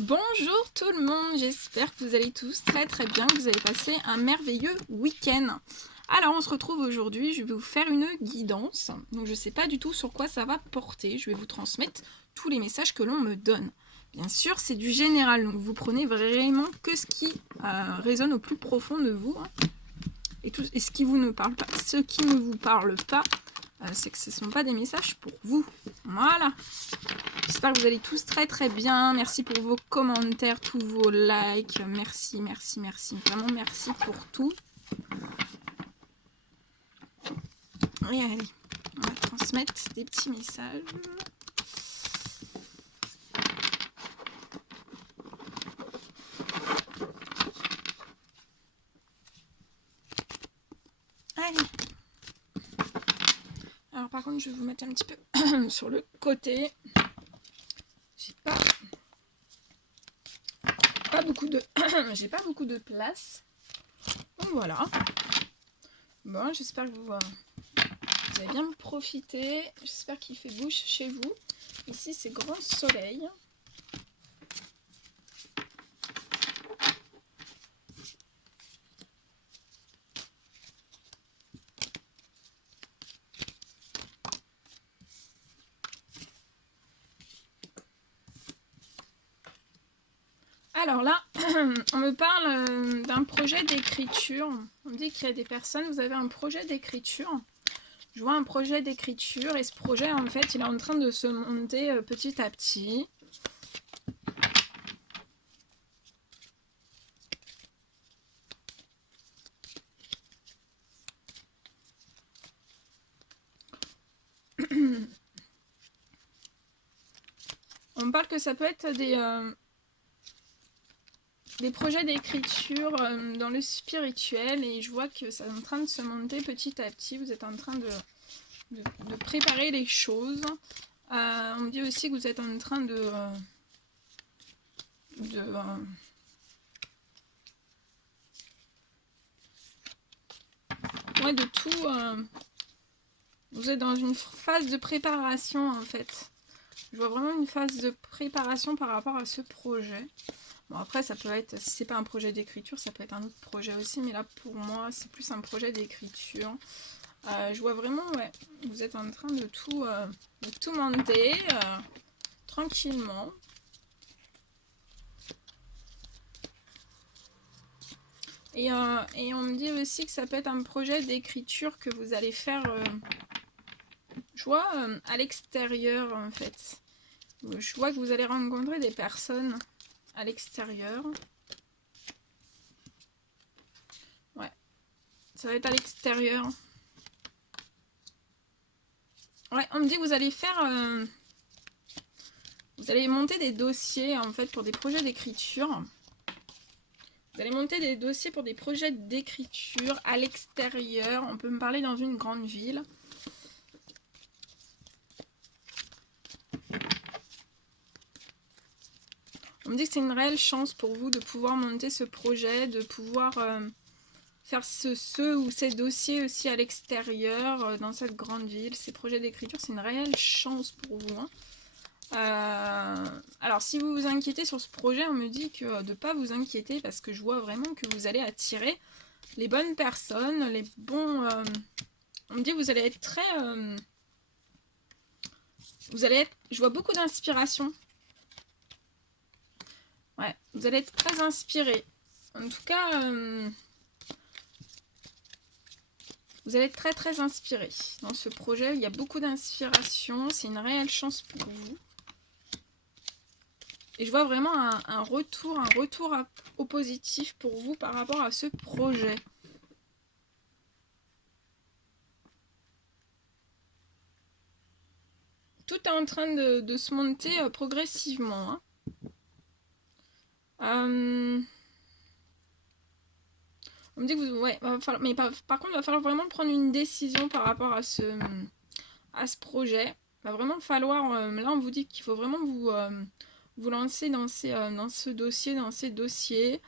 Bonjour tout le monde, j'espère que vous allez tous très bien, que vous avez passé un merveilleux week-end. Alors on se retrouve aujourd'hui, je vais vous faire une guidance, donc je ne sais pas du tout sur quoi ça va porter, je vais vous transmettre tous les messages que l'on me donne. Bien sûr c'est du général, donc vous prenez vraiment que ce qui résonne au plus profond de vous, hein, et ce qui vous ne parle pas, ce qui ne vous parle pas, c'est que ce ne sont pas des messages pour vous. Voilà. J'espère que vous allez tous très bien. Merci pour vos commentaires, tous vos likes. Merci. Vraiment merci pour tout. Et allez, on va transmettre des petits messages. Allez. Alors par contre, je vais vous mettre un petit peu sur le côté. J'ai pas beaucoup de place. Donc voilà. Bon, j'espère que vous avez bien profité. J'espère qu'il fait beau chez vous. Ici, c'est grand soleil. Alors là, on me parle d'un projet d'écriture. On dit qu'il y a des personnes, vous avez un projet d'écriture. Je vois un projet d'écriture et ce projet, en fait, il est en train de se monter petit à petit. On me parle que ça peut être des projets d'écriture dans le spirituel et je vois que c'est en train de se monter petit à petit. Vous êtes en train de préparer les choses. On me dit aussi que vous êtes en train de tout. Vous êtes dans une phase de préparation en fait. Je vois vraiment une phase de préparation par rapport à ce projet. Bon après ça peut être, si c'est pas un projet d'écriture, ça peut être un autre projet aussi, mais là pour moi c'est plus un projet d'écriture. Je vois vraiment, ouais, vous êtes en train de tout monter tranquillement. Et on me dit aussi que ça peut être un projet d'écriture que vous allez faire, je vois, à l'extérieur en fait. Je vois que vous allez rencontrer des personnes à l'extérieur. Ouais, ça va être à l'extérieur. Ouais, on me dit que vous allez faire... vous allez monter des dossiers en fait pour des projets d'écriture. Vous allez monter des dossiers pour des projets d'écriture à l'extérieur. On peut me parler dans une grande ville. On me dit que c'est une réelle chance pour vous de pouvoir monter ce projet, de pouvoir faire ce ou ces dossiers aussi à l'extérieur, dans cette grande ville. Ces projets d'écriture, c'est une réelle chance pour vous. Alors si vous vous inquiétez sur ce projet, on me dit que de ne pas vous inquiéter parce que je vois vraiment que vous allez attirer les bonnes personnes, les bons... on me dit que vous allez être très... vous allez être... Je vois beaucoup d'inspiration. Ouais, vous allez être très inspiré. En tout cas, vous allez être très inspiré. Dans ce projet, il y a beaucoup d'inspiration. C'est une réelle chance pour vous. Et je vois vraiment un retour au positif pour vous par rapport à ce projet. Tout est en train de se monter progressivement. On me dit que vous... Ouais, va falloir, mais par contre, il va falloir vraiment prendre une décision par rapport à ce projet. Il va vraiment falloir... là, on vous dit qu'il faut vraiment vous lancer dans ces dossiers.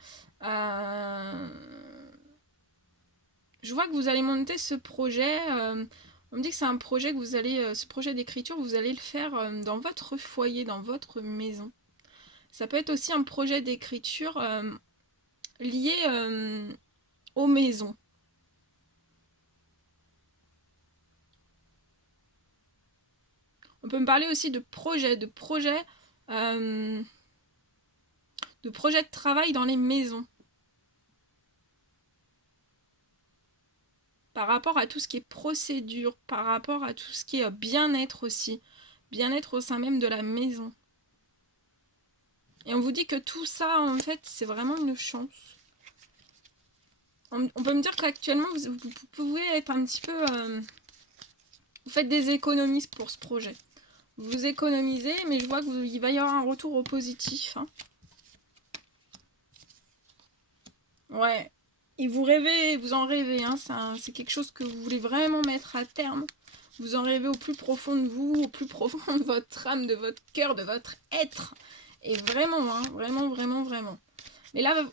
Je vois que vous allez monter ce projet. On me dit que c'est un projet que vous allez... ce projet d'écriture, vous allez le faire dans votre foyer, dans votre maison. Ça peut être aussi un projet d'écriture lié aux maisons. On peut me parler aussi de projets de travail dans les maisons. Par rapport à tout ce qui est procédure, par rapport à tout ce qui est bien-être aussi. Bien-être au sein même de la maison. Et on vous dit que tout ça, en fait, c'est vraiment une chance. On peut me dire qu'actuellement, vous pouvez être un petit peu... vous faites des économies pour ce projet. Vous économisez, mais je vois qu'il va y avoir un retour au positif. Hein. Ouais. Et vous rêvez, vous en rêvez. Hein. C'est quelque chose que vous voulez vraiment mettre à terme. Vous en rêvez au plus profond de vous, au plus profond de votre âme, de votre cœur, de votre être. Et vraiment, hein, vraiment, vraiment, vraiment. Mais là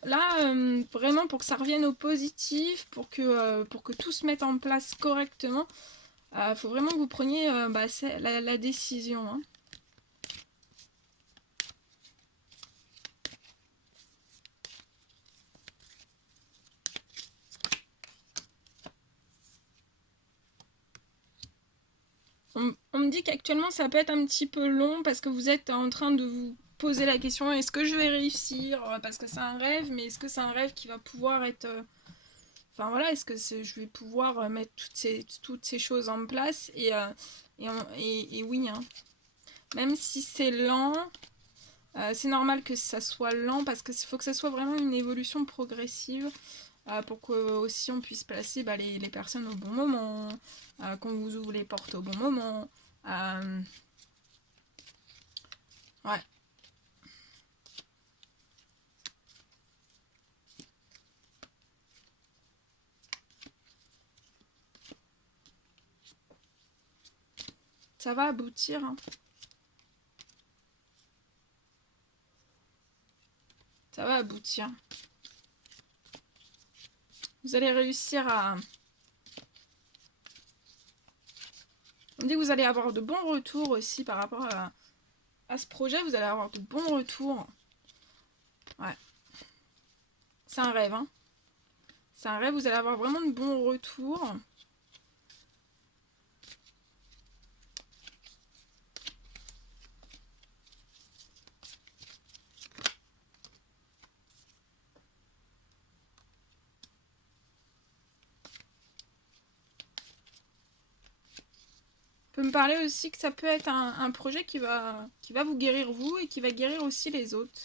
vraiment, pour que ça revienne au positif, pour que tout se mette en place correctement, faut vraiment que vous preniez la décision. Hein. On me dit qu'actuellement ça peut être un petit peu long parce que vous êtes en train de vous poser la question, est-ce que je vais réussir? Parce que c'est un rêve, mais est-ce que c'est un rêve qui va pouvoir être... Enfin voilà, est-ce que je vais pouvoir mettre toutes ces choses en place? Et oui, hein. Même si c'est lent, c'est normal que ça soit lent parce qu'il faut que ça soit vraiment une évolution progressive pour que aussi on puisse placer les personnes au bon moment, qu'on vous ouvre les portes au bon moment. Ouais. Ça va aboutir. Hein. Ça va aboutir. Vous allez réussir à... On me dit que vous allez avoir de bons retours aussi par rapport à ce projet. Vous allez avoir de bons retours. Ouais. C'est un rêve, hein. C'est un rêve, vous allez avoir vraiment de bons retours. On peut me parler aussi que ça peut être un projet qui va vous guérir vous et qui va guérir aussi les autres.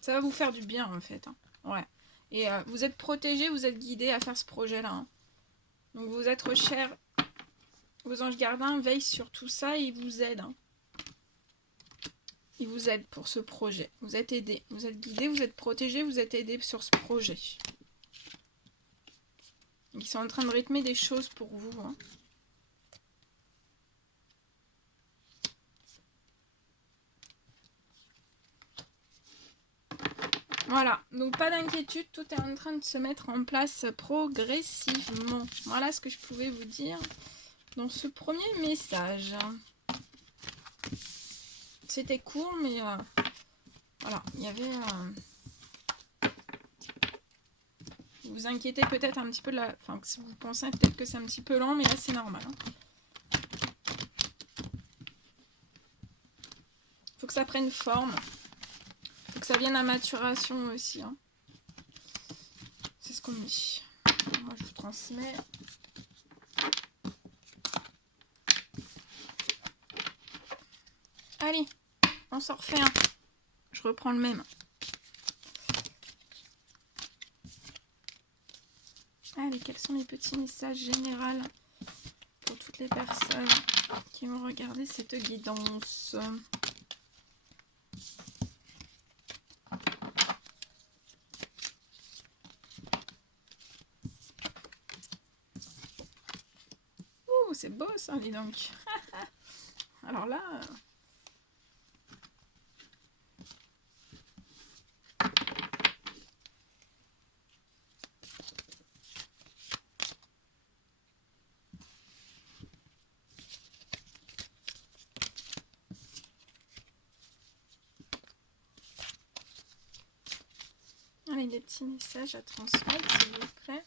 Ça va vous faire du bien en fait. Hein. Ouais. Et vous êtes protégé, vous êtes guidé à faire ce projet-là. Hein. Donc vos êtres chers, vos anges gardiens veillent sur tout ça et ils vous aident. Hein. Ils vous aident pour ce projet. Vous êtes aidés, vous êtes guidés, vous êtes protégés, vous êtes aidés sur ce projet. Ils sont en train de rythmer des choses pour vous. Hein. Voilà, donc pas d'inquiétude, tout est en train de se mettre en place progressivement. Voilà ce que je pouvais vous dire dans ce premier message. C'était court, mais voilà, il y avait... Vous vous inquiétez peut-être un petit peu de la... Enfin, vous pensez peut-être que c'est un petit peu lent, mais là c'est normal. Hein. Faut que ça prenne forme. Faut que ça vienne à maturation aussi. Hein. C'est ce qu'on dit. Moi je vous transmets. Allez, on s'en refait un. Je reprends le même. Allez, quels sont les petits messages généraux pour toutes les personnes qui vont regarder cette guidance? Ouh, c'est beau ça, dis donc. Alors là... avec des petits messages à transmettre, s'il vous plaît.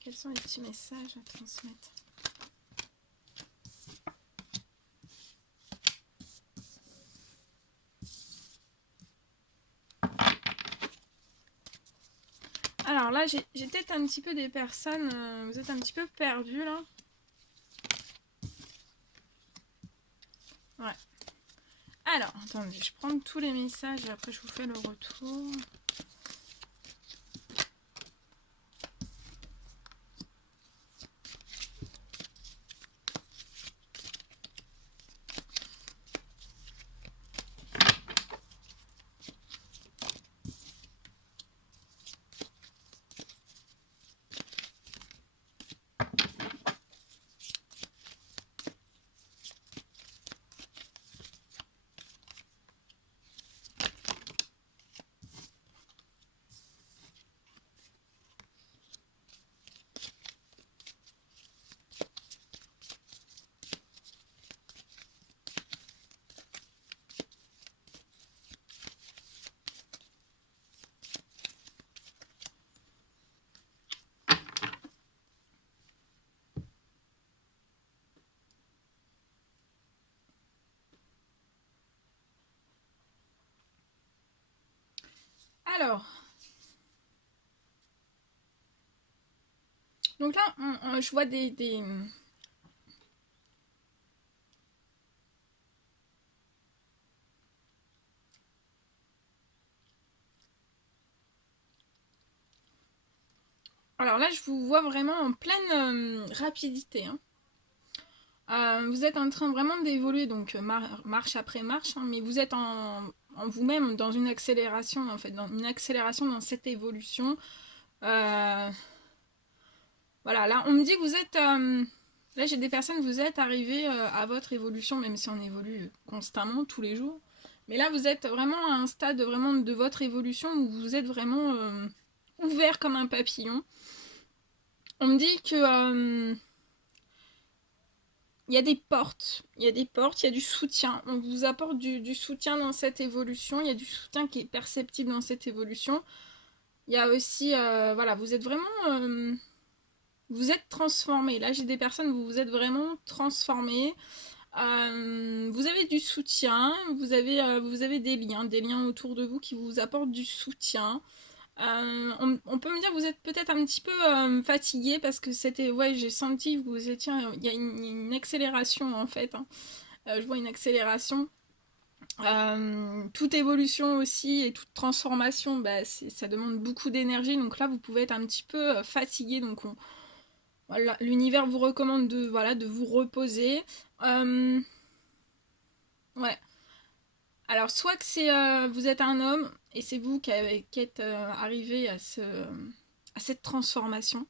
Quels sont les petits messages à transmettre? Alors là, j'ai peut-être un petit peu des personnes... vous êtes un petit peu perdus, là. Ouais. Alors, attendez, je prends tous les messages et après je vous fais le retour. Alors, donc là, je vois des... Alors là, je vous vois vraiment en pleine rapidité. Hein. Vous êtes en train vraiment d'évoluer, donc marche après marche, hein, mais vous êtes en vous-même dans une accélération, en fait, dans une accélération dans cette évolution. Voilà, là, on me dit que vous êtes... là, j'ai des personnes, vous êtes arrivés à votre évolution, même si on évolue constamment, tous les jours. Mais là, vous êtes vraiment à un stade vraiment de votre évolution où vous êtes vraiment ouvert comme un papillon. On me dit que... il y a des portes, il y a du soutien. On vous apporte du soutien dans cette évolution. Il y a du soutien qui est perceptible dans cette évolution. Il y a aussi, voilà, vous êtes vraiment... vous êtes transformé. Là, j'ai des personnes, vous êtes vraiment transformé. Vous avez du soutien, vous avez des liens autour de vous qui vous apportent du soutien. On peut me dire que vous êtes peut-être un petit peu fatigué parce que c'était, ouais, j'ai senti que vous étiez, il y a une accélération en fait. Hein. Je vois une accélération. Toute évolution aussi et toute transformation, bah, ça demande beaucoup d'énergie. Donc là, vous pouvez être un petit peu fatigué. Donc voilà, l'univers vous recommande de, voilà, de vous reposer. Ouais. Alors, soit que c'est vous êtes un homme et c'est vous qui êtes arrivé à cette transformation.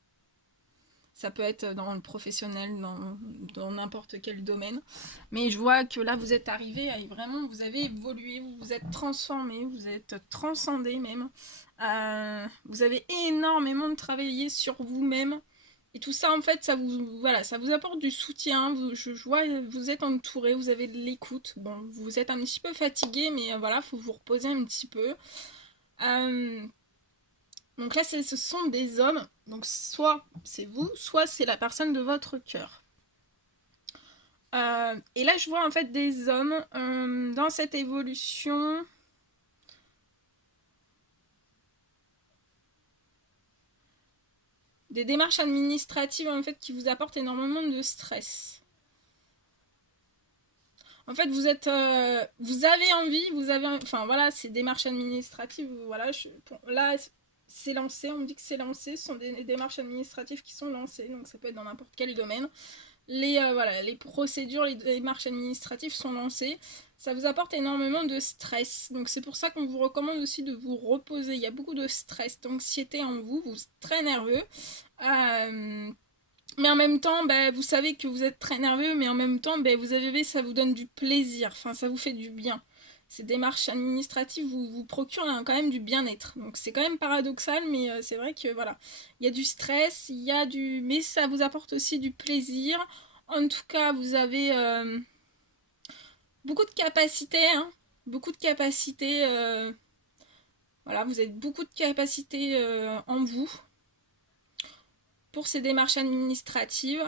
Ça peut être dans le professionnel, dans n'importe quel domaine. Mais je vois que là, vous êtes arrivé et vraiment, vous avez évolué, vous vous êtes transformé, vous êtes transcendé même. Vous avez énormément travaillé sur vous-même. Et tout ça, en fait, voilà, ça vous apporte du soutien. Je vois, vous êtes entouré, vous avez de l'écoute. Bon, vous êtes un petit peu fatigué, mais voilà, il faut vous reposer un petit peu. Donc là, ce sont des hommes. Donc soit c'est vous, soit c'est la personne de votre cœur. Et là, je vois en fait des hommes dans cette évolution. Des démarches administratives en fait qui vous apportent énormément de stress. En fait, vous avez envie, enfin voilà, ces démarches administratives, voilà, là, c'est lancé, on me dit que c'est lancé, ce sont des démarches administratives qui sont lancées, donc ça peut être dans n'importe quel domaine. Voilà, les procédures, les démarches administratives sont lancées, ça vous apporte énormément de stress, donc c'est pour ça qu'on vous recommande aussi de vous reposer. Il y a beaucoup de stress, d'anxiété en vous, vous êtes très nerveux. Mais en même temps, bah, vous savez que vous êtes très nerveux, mais en même temps, bah, ça vous donne du plaisir, enfin, ça vous fait du bien. Ces démarches administratives vous procurent quand même du bien-être. Donc c'est quand même paradoxal, mais c'est vrai que voilà, il y a du stress, mais ça vous apporte aussi du plaisir. En tout cas, vous avez beaucoup de capacités, hein, beaucoup de capacités. Voilà, vous avez beaucoup de capacités en vous pour ces démarches administratives.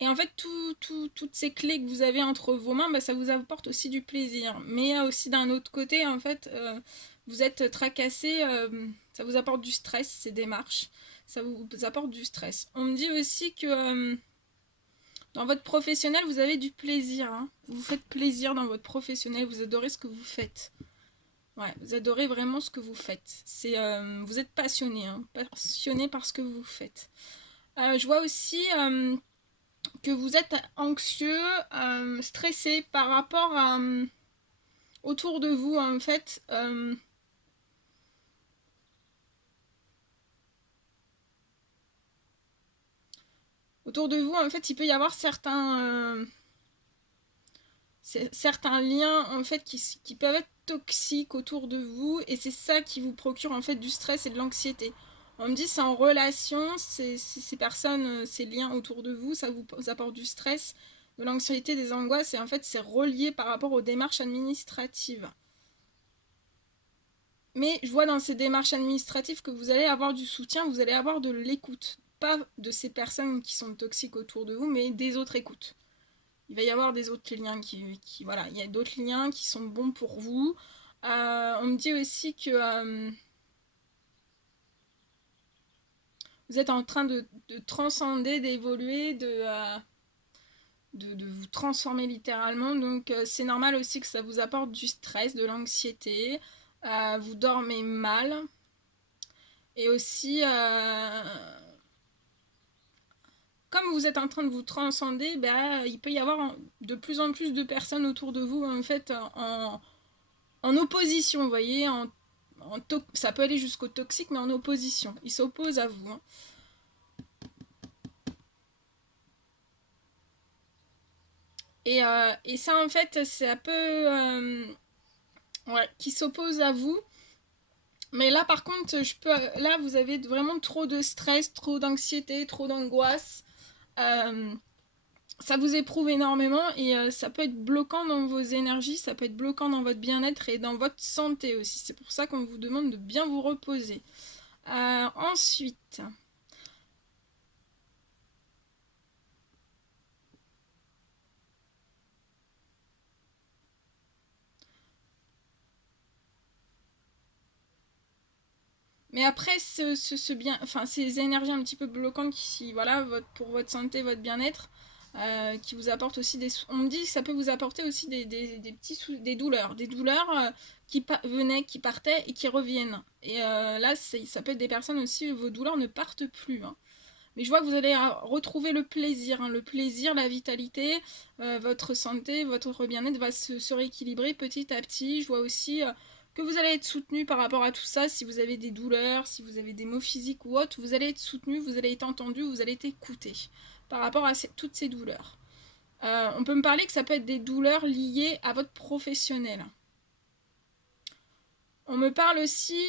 Et en fait, toutes ces clés que vous avez entre vos mains, bah, ça vous apporte aussi du plaisir. Mais aussi d'un autre côté, en fait, vous êtes tracassé, ça vous apporte du stress, ces démarches. Ça vous apporte du stress. On me dit aussi que dans votre professionnel, vous avez du plaisir. Hein. Vous faites plaisir dans votre professionnel, vous adorez ce que vous faites. Ouais, vous adorez vraiment ce que vous faites. Vous êtes passionné, hein, passionné par ce que vous faites. Je vois aussi que vous êtes anxieux, stressé par rapport à autour de vous, en fait. Autour de vous, en fait, il peut y avoir certains liens, en fait, qui peuvent être toxiques autour de vous, et c'est ça qui vous procure, en fait, du stress et de l'anxiété. On me dit c'est en relation, ces personnes, ces liens autour de vous, ça vous apporte du stress, de l'anxiété, des angoisses, et en fait, c'est relié par rapport aux démarches administratives. Mais je vois dans ces démarches administratives que vous allez avoir du soutien, vous allez avoir de l'écoute. Pas de ces personnes qui sont toxiques autour de vous, mais des autres écoutes. Il va y avoir des autres liens voilà, il y a d'autres liens qui sont bons pour vous. On me dit aussi que vous êtes en train de transcender, d'évoluer, de vous transformer littéralement. Donc c'est normal aussi que ça vous apporte du stress, de l'anxiété. Vous dormez mal. Et aussi, comme vous êtes en train de vous transcender, bah, il peut y avoir de plus en plus de personnes autour de vous, en fait, en opposition, vous voyez, ça peut aller jusqu'au toxique, mais en opposition. Ils s'opposent à vous. Hein. Et ça, en fait, c'est un peu... ouais, qui s'opposent à vous. Mais là, par contre, là, vous avez vraiment trop de stress, trop d'anxiété, trop d'angoisse. Ça vous éprouve énormément et ça peut être bloquant dans vos énergies, ça peut être bloquant dans votre bien-être et dans votre santé aussi. C'est pour ça qu'on vous demande de bien vous reposer. Ensuite, mais après, ces énergies un petit peu bloquantes voilà, pour votre santé, votre bien-être, qui vous apportent aussi on me dit que ça peut vous apporter aussi des douleurs. Des douleurs qui venaient, qui partaient et qui reviennent. Et là, ça peut être des personnes aussi où vos douleurs ne partent plus. Hein. Mais je vois que vous allez retrouver le plaisir. Hein, le plaisir, la vitalité, votre santé, votre bien-être va se rééquilibrer petit à petit. Je vois aussi que vous allez être soutenu par rapport à tout ça. Si vous avez des douleurs, si vous avez des maux physiques ou autres, vous allez être soutenu, vous allez être entendu, vous allez être écouté par rapport à toutes ces douleurs. On peut me parler que ça peut être des douleurs liées à votre professionnel. On me parle aussi...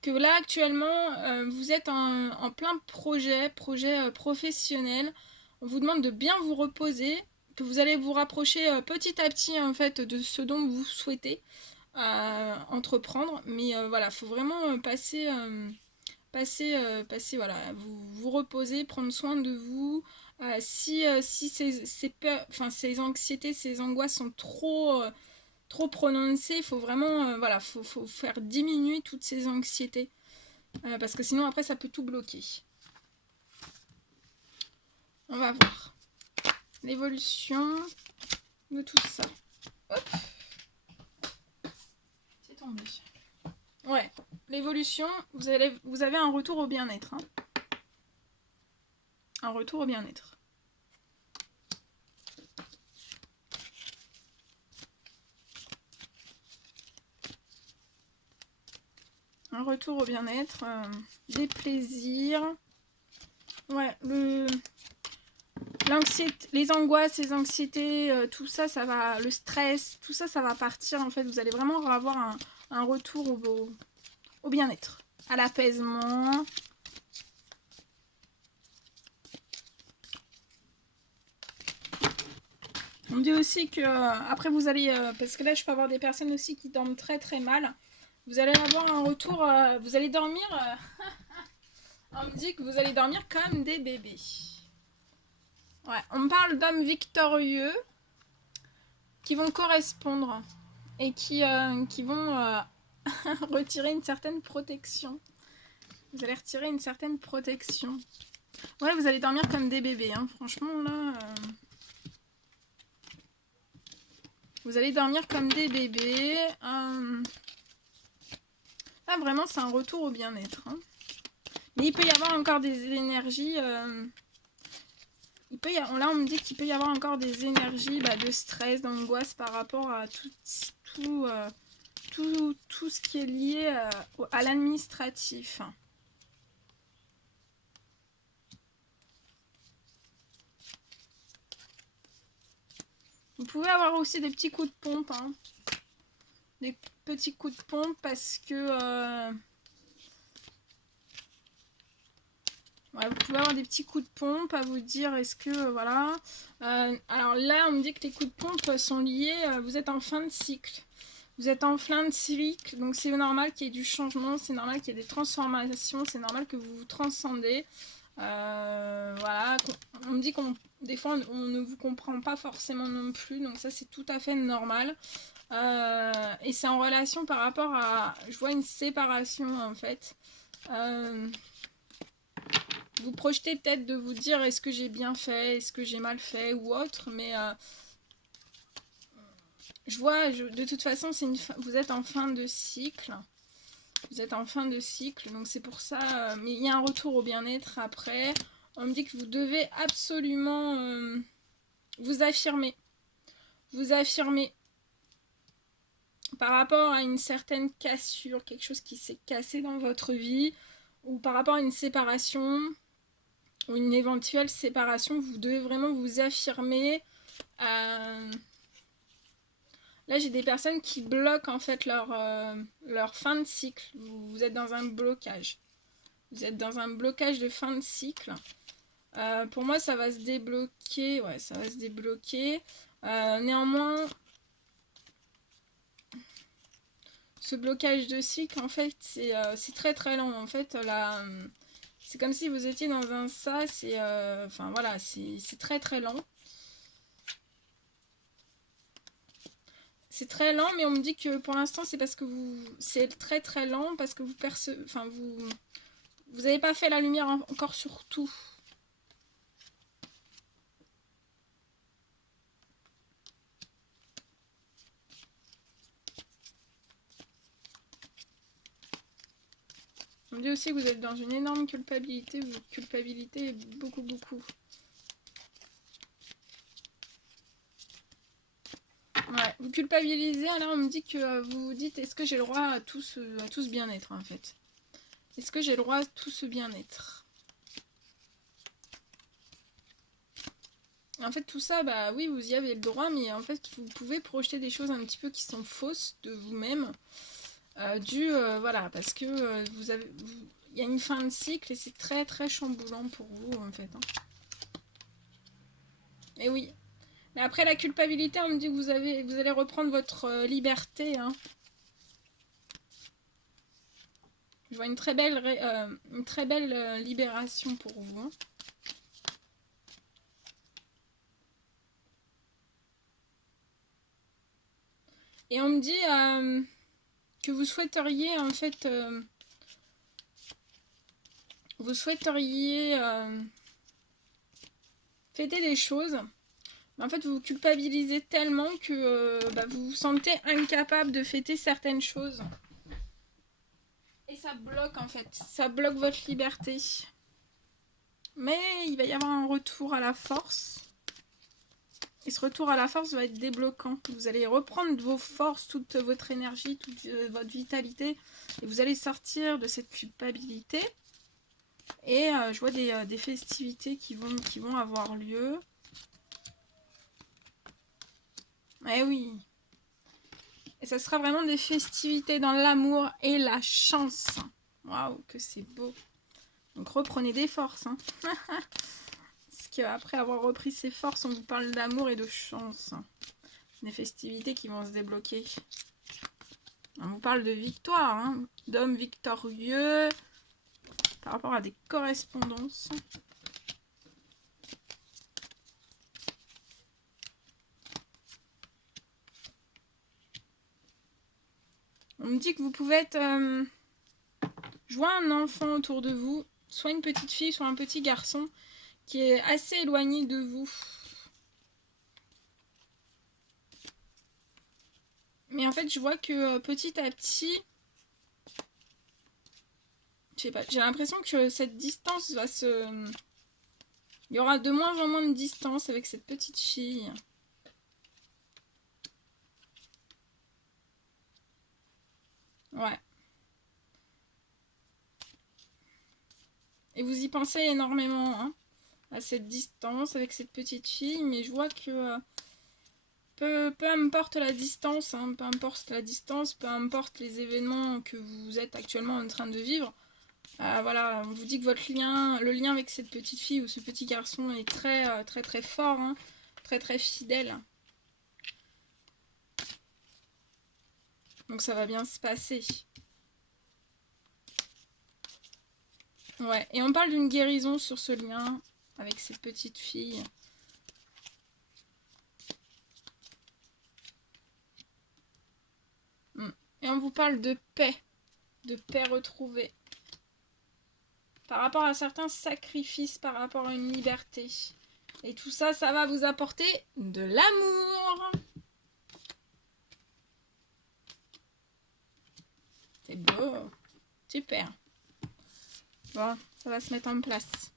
que là actuellement vous êtes en plein projet professionnel. On vous demande de bien vous reposer, que vous allez vous rapprocher petit à petit en fait de ce dont vous souhaitez entreprendre. Mais voilà, il faut vraiment passer voilà, vous reposer, prendre soin de vous. Si ces peurs, enfin ces anxiétés, ces angoisses sont trop prononcées, il faut vraiment voilà, faut faire diminuer toutes ces anxiétés. Parce que sinon après ça peut tout bloquer. On va voir l'évolution de tout ça. Hop. C'est tombé. Ouais, l'évolution, vous avez un retour au bien-être. Hein. Un retour au bien-être. Un retour au bien-être, des plaisirs. Ouais, l'anxiété, les angoisses, les anxiétés, tout ça, ça va, le stress, tout ça, ça va partir. En fait, vous allez vraiment avoir un retour au bien-être, à l'apaisement. me dit aussi que après vous allez, parce que là je peux avoir des personnes aussi qui dorment très très mal. Vous allez avoir un retour, vous allez dormir. On me dit que vous allez dormir comme des bébés. Ouais, on me parle d'hommes victorieux qui vont correspondre et qui vont retirer une certaine protection. Vous allez retirer une certaine protection. Ouais, vous allez dormir comme des bébés, hein. Franchement, là... Vous allez dormir comme des bébés. Là, vraiment, c'est un retour au bien-être. Hein. Mais il peut y avoir encore des énergies... Là, on me dit qu'il peut y avoir encore des énergies de stress, d'angoisse par rapport à tout ce qui est lié à l'administratif. Vous pouvez avoir aussi des petits coups de pompe. Hein. Des petits coups de pompe parce que... ouais, vous pouvez avoir des petits coups de pompe à vous dire est-ce que... voilà. Alors là, on me dit que les coups de pompe sont liés... vous êtes en fin de cycle. Vous êtes en fin de cycle, donc c'est normal qu'il y ait du changement, c'est normal qu'il y ait des transformations, c'est normal que vous vous transcendez. Voilà, on me dit qu'on des fois on ne vous comprend pas forcément non plus, donc ça c'est tout à fait normal. Et c'est en relation par rapport à, je vois une séparation en fait. Vous projetez peut-être de vous dire est-ce que j'ai bien fait, est-ce que j'ai mal fait ou autre, mais je vois, de toute façon vous êtes en fin de cycle. Vous êtes en fin de cycle, donc c'est pour ça. Mais il y a un retour au bien-être après. On me dit que vous devez absolument vous affirmer. Vous affirmer par rapport à une certaine cassure, quelque chose qui s'est cassé dans votre vie, ou par rapport à une séparation, ou une éventuelle séparation. Vous devez vraiment vous affirmer. Là, j'ai des personnes qui bloquent en fait leur fin de cycle. Vous êtes dans un blocage. Vous êtes dans un blocage de fin de cycle. Pour moi, ça va se débloquer. Ouais, ça va se débloquer. Néanmoins, ce blocage de cycle, en fait, c'est très très lent. En fait, là, c'est comme si vous étiez dans un sas. Enfin, voilà, c'est très très lent. C'est très lent, mais on me dit que pour l'instant, c'est parce que c'est très très lent, parce que vous n'avez pas fait la lumière encore sur tout. On me dit aussi que vous êtes dans une énorme culpabilité. Vous culpabilisez beaucoup, beaucoup. Ouais, vous culpabilisez. Alors on me dit que vous vous dites est-ce que j'ai le droit à tout ce bien-être en fait. Est-ce que j'ai le droit à tout ce bien-être? En fait, tout ça, bah oui, vous y avez le droit, mais en fait, vous pouvez projeter des choses un petit peu qui sont fausses de vous-même. Voilà, parce que il y a une fin de cycle et c'est très très chamboulant pour vous en fait. Hein. Et oui. Mais après la culpabilité, on me dit que vous allez reprendre votre liberté. Hein. Je vois une très belle libération pour vous. Hein. Et on me dit que vous souhaiteriez en fait fêter des choses. Mais en fait, vous vous culpabilisez tellement que vous vous sentez incapable de fêter certaines choses. Et ça bloque en fait. Ça bloque votre liberté. Mais il va y avoir un retour à la force. Et ce retour à la force va être débloquant. Vous allez reprendre vos forces, toute votre énergie, toute votre vitalité. Et vous allez sortir de cette culpabilité. Et je vois des festivités qui vont avoir lieu. Eh oui. Et ça sera vraiment des festivités dans l'amour et la chance. Waouh, que c'est beau. Donc reprenez des forces. Hein. Ce qu'après avoir repris ses forces, on vous parle d'amour et de chance. Des festivités qui vont se débloquer. On vous parle de victoire, hein, d'hommes victorieux par rapport à des correspondances. On me dit que vous pouvez être... je vois un enfant autour de vous, soit une petite fille, soit un petit garçon, qui est assez éloigné de vous. Mais en fait, je vois que petit à petit... Je sais pas, j'ai l'impression que cette distance va se... Il y aura de moins en moins de distance avec cette petite fille. Ouais. Et vous y pensez énormément, hein, à cette distance avec cette petite fille. Mais je vois que peu importe la distance, hein, peu importe la distance, peu importe les événements que vous êtes actuellement en train de vivre, voilà, on vous dit que votre lien, le lien avec cette petite fille ou ce petit garçon est très très fort, hein, très très fidèle. Donc ça va bien se passer. Ouais, et on parle d'une guérison sur ce lien avec cette petite fille. Et on vous parle de paix retrouvée. Par rapport à certains sacrifices, par rapport à une liberté. Et tout ça, ça va vous apporter de l'amour. C'est beau. Super. Bon, ça va se mettre en place.